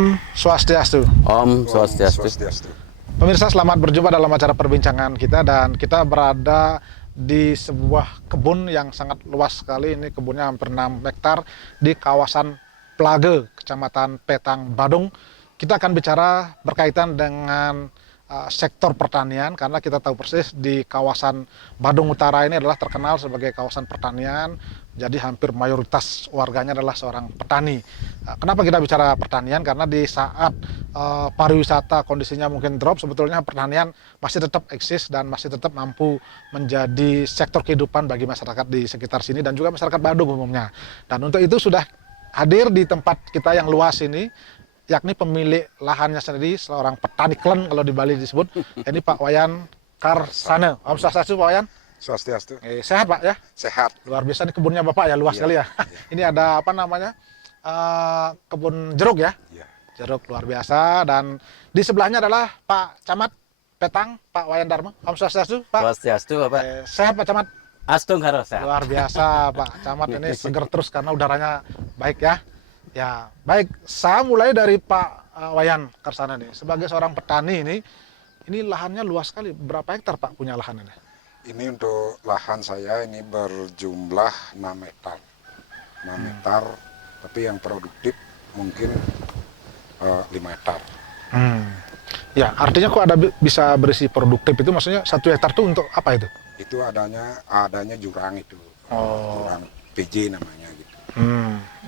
Om Swastiastu. Om Swastiastu. Pemirsa, selamat berjumpa dalam acara perbincangan kita, dan kita berada di sebuah kebun yang sangat luas sekali. Ini kebunnya hampir 6 hektar di kawasan Plage, Kecamatan Petang, Badung. Kita akan bicara berkaitan dengan sektor pertanian, karena kita tahu persis di kawasan Badung Utara ini adalah terkenal sebagai kawasan pertanian. Jadi hampir mayoritas warganya adalah seorang petani. Kenapa kita bicara pertanian? Karena di saat pariwisata kondisinya mungkin drop, sebetulnya pertanian masih tetap eksis dan masih tetap mampu menjadi sektor kehidupan bagi masyarakat di sekitar sini dan juga masyarakat Badung umumnya. Dan untuk itu sudah hadir di tempat kita yang luas ini, yakni pemilik lahannya sendiri, seorang petani klen kalau di Bali disebut. Ini Pak Wayan Karsane. Om Swastiastu, Pak Wayan. Swastiastu. Sehat Pak ya? Sehat. Luar biasa nih kebunnya Bapak ya, luas sekali ya. Ini ada apa namanya, kebun jeruk ya? Jeruk luar biasa. Dan di sebelahnya adalah Pak Camat Petang, Pak Wayan Dharma. Om Swastiastu, Pak. Swastiastu, Bapak. Sehat Pak Camat? Astung harus sehat. Luar biasa Pak Camat, ini seger terus karena udaranya baik ya. Ya, baik. Saya mulai dari Pak Wayan Karsane nih. Sebagai seorang petani ini lahannya luas sekali. Berapa hektar Pak punya lahan ini? Ini untuk lahan saya ini berjumlah 6 hektar. 6 hektar, tapi yang produktif mungkin 5 hektar. Ya, artinya kok ada bisa berisi produktif itu, maksudnya 1 hektar itu untuk apa itu? Itu adanya jurang itu. Jurang PJ namanya gitu.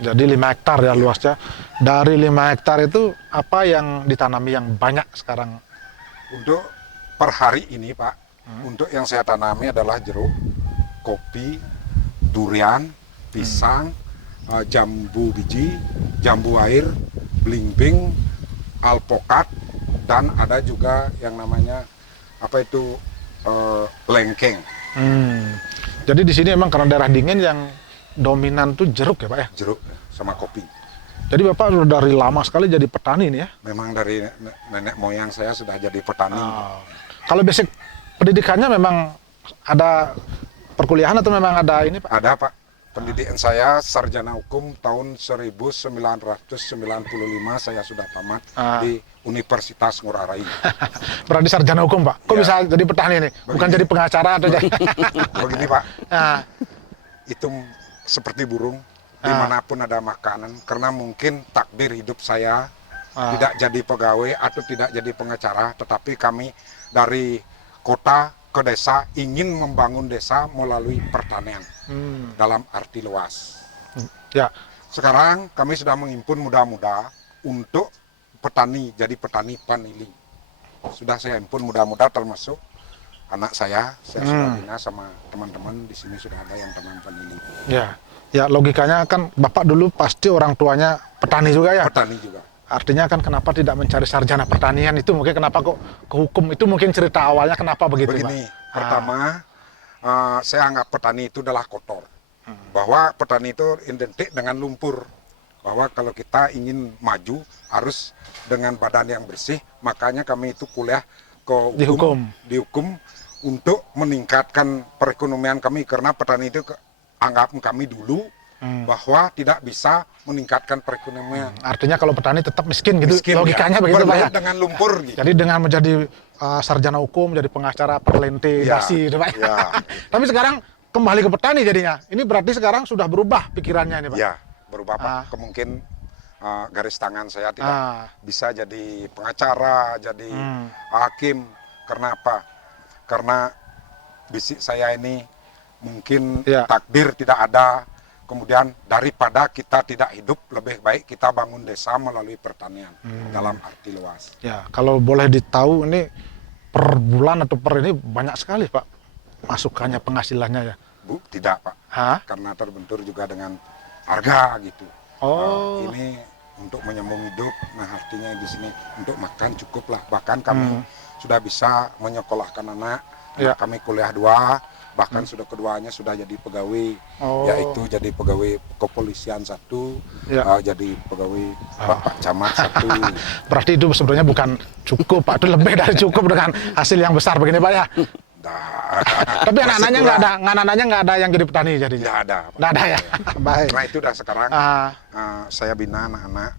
Jadi 5 hektar ya luasnya. Dari 5 hektar itu apa yang ditanami yang banyak sekarang? Untuk per hari ini Pak, untuk yang saya tanami adalah jeruk, kopi, durian, pisang, jambu biji, jambu air, belimbing, alpokat, dan ada juga yang namanya apa itu lengkeng. Jadi di sini emang karena daerah dingin yang dominan tuh jeruk ya Pak ya? Jeruk sama kopi. Jadi Bapak sudah dari lama sekali jadi petani nih ya? Memang dari nenek moyang saya sudah jadi petani. Kalau basic pendidikannya memang ada perkuliahan atau memang ada ini Pak? Ada Pak. Pendidikan saya sarjana hukum tahun 1995 saya sudah tamat di Universitas Ngurah Rai. Berarti sarjana hukum Pak? Kok bisa jadi petani nih? Bukan jadi pengacara atau jadi... Begini Pak, itu seperti burung, dimanapun ada makanan, karena mungkin takdir hidup saya tidak jadi pegawai atau tidak jadi pengacara, tetapi kami dari kota ke desa ingin membangun desa melalui pertanian dalam arti luas. Ya. Sekarang kami sudah menghimpun muda-muda untuk petani, jadi petani panili. Sudah saya himpun muda-muda termasuk anak saya sudah bina sama teman-teman di sini sudah ada yang tanam panili. Ya, ya logikanya kan Bapak dulu pasti orang tuanya petani juga ya? Petani juga. Artinya kan kenapa tidak mencari sarjana pertanian itu, mungkin kenapa kok ke hukum itu, mungkin cerita awalnya kenapa begitu Begini, Pak? pertama saya anggap petani itu adalah kotor. Bahwa petani itu identik dengan lumpur. Bahwa kalau kita ingin maju harus dengan badan yang bersih, makanya kami itu kuliah ke hukum. Di hukum untuk meningkatkan perekonomian kami, karena petani itu anggap kami dulu bahwa tidak bisa meningkatkan perekonomian. Artinya kalau petani tetap miskin gitu, logikanya ya, begitu Pak ya? Dengan lumpur gitu. Jadi dengan menjadi sarjana hukum, jadi pengacara perlente dasi gitu Pak ya. Tapi sekarang kembali ke petani jadinya. Ini berarti sekarang sudah berubah pikirannya ini Pak? Ya, berubah Pak. Kemungkin garis tangan saya tidak bisa jadi pengacara, jadi hakim. Karena apa? Karena bisik saya ini mungkin takdir tidak ada. Kemudian daripada kita tidak hidup, lebih baik kita bangun desa melalui pertanian dalam arti luas. Ya, kalau boleh ditahu ini per bulan atau per ini banyak sekali Pak masukannya, penghasilannya ya? Bu, tidak Pak. Karena terbentur juga dengan harga gitu. Ini untuk menyambung hidup, nah artinya di sini untuk makan cukup lah. Bahkan kami sudah bisa menyekolahkan anak kami kuliah 2. Bahkan sudah keduanya sudah jadi pegawai, yaitu jadi pegawai kepolisian 1, jadi pegawai Pak Camat 1. Berarti itu sebenarnya bukan cukup Pak, itu lebih dari cukup dengan hasil yang besar begini Pak ya? Tapi anak-anaknya nggak ada yang jadi petani jadinya? Nggak ada. Nggak ada ya? Baik. Nah itu udah sekarang saya bina anak-anak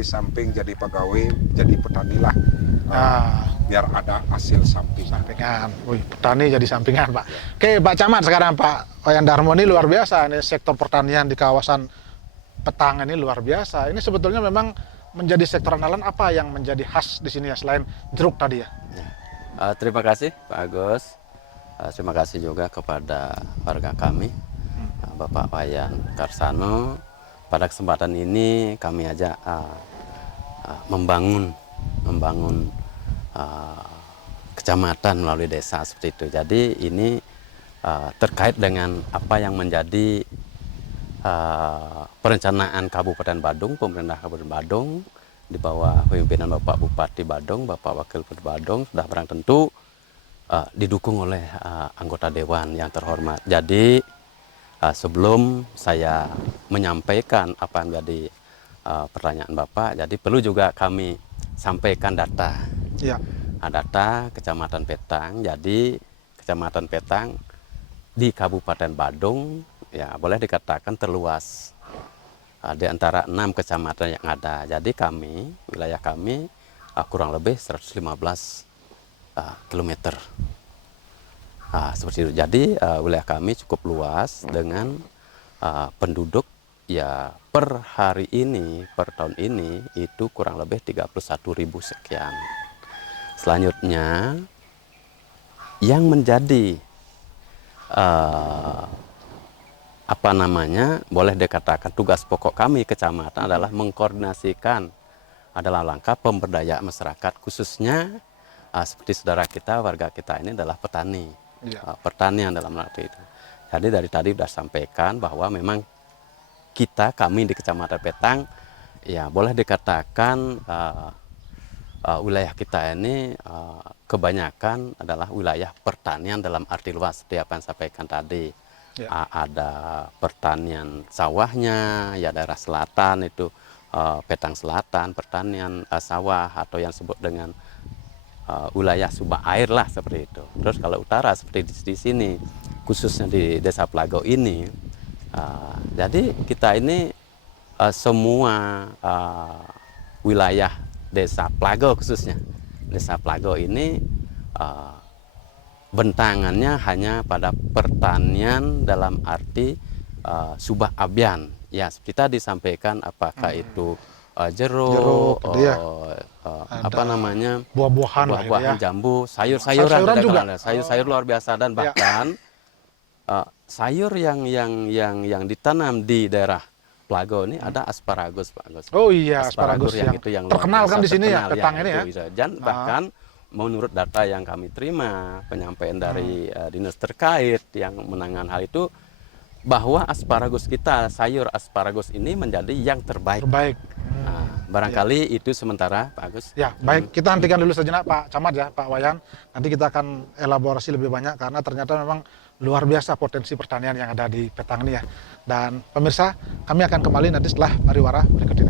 di samping jadi pegawai, jadi petanilah. Nah, Biar ada hasil sampingan. sampingan. Wih, petani jadi sampingan, Pak. Oke, Pak Camat sekarang, Pak Wayan Darmo, ini luar biasa. Ini sektor pertanian di kawasan Petang ini luar biasa. Ini sebetulnya memang menjadi sektor andalan apa yang menjadi khas di sini ya, selain jeruk tadi ya? Terima kasih Pak Agus. Terima kasih juga kepada warga kami, Bapak Wayan Karsano. Pada kesempatan ini kami ajak membangun kecamatan melalui desa seperti itu. Jadi ini terkait dengan apa yang menjadi perencanaan Kabupaten Badung, pemerintah Kabupaten Badung di bawah pimpinan Bapak Bupati Badung, Bapak Wakil Bupati Badung sudah barang tentu didukung oleh anggota dewan yang terhormat. Jadi sebelum saya menyampaikan apa yang menjadi pertanyaan Bapak, jadi perlu juga kami sampaikan data. Ya. Data Kecamatan Petang. Jadi Kecamatan Petang di Kabupaten Badung ya boleh dikatakan terluas di antara 6 kecamatan yang ada. Jadi wilayah kami kurang lebih 115 kilometer. Seperti itu. Jadi wilayah kami cukup luas dengan penduduk ya per hari ini, per tahun ini itu kurang lebih 31.000 sekian. Selanjutnya yang menjadi boleh dikatakan tugas pokok kami kecamatan adalah mengkoordinasikan adalah langkah pemberdayaan masyarakat, khususnya seperti saudara kita, warga kita ini adalah petani. Ya. Pertanian dalam arti itu. Jadi dari tadi sudah sampaikan bahwa memang kami di Kecamatan Petang ya boleh dikatakan wilayah kita ini kebanyakan adalah wilayah pertanian dalam arti luas seperti apa yang saya sampaikan tadi. Ya. Ada pertanian sawahnya, ya daerah selatan itu Petang Selatan, pertanian sawah atau yang disebut dengan wilayah sumber air lah seperti itu. Terus kalau utara seperti di sini, khususnya di Desa Plago ini, jadi kita ini semua wilayah Desa Plago khususnya, Desa Plago ini bentangannya hanya pada pertanian dalam arti subah abyan. Ya seperti tadi disampaikan apakah itu jeruk, buah-buahan, jambu, sayur-sayuran juga, sayur-sayur luar biasa dan bahkan sayur yang ditanam di daerah Plago ini ada asparagus, Pak Agus. Oh iya, asparagus yang itu yang terkenal kan di sini ya, Petang ini ya. Dan bahkan menurut data yang kami terima, penyampaian dari dinas terkait yang menangani hal itu, bahwa asparagus kita, sayur asparagus ini menjadi yang terbaik. Barangkali itu sementara, Pak Agus. Ya, baik. Kita hentikan dulu sejenak, Pak Camat ya, Pak Wayan. Nanti kita akan elaborasi lebih banyak karena ternyata memang luar biasa potensi pertanian yang ada di Petang ini ya. Dan pemirsa, kami akan kembali nanti setelah pariwara berikut ini.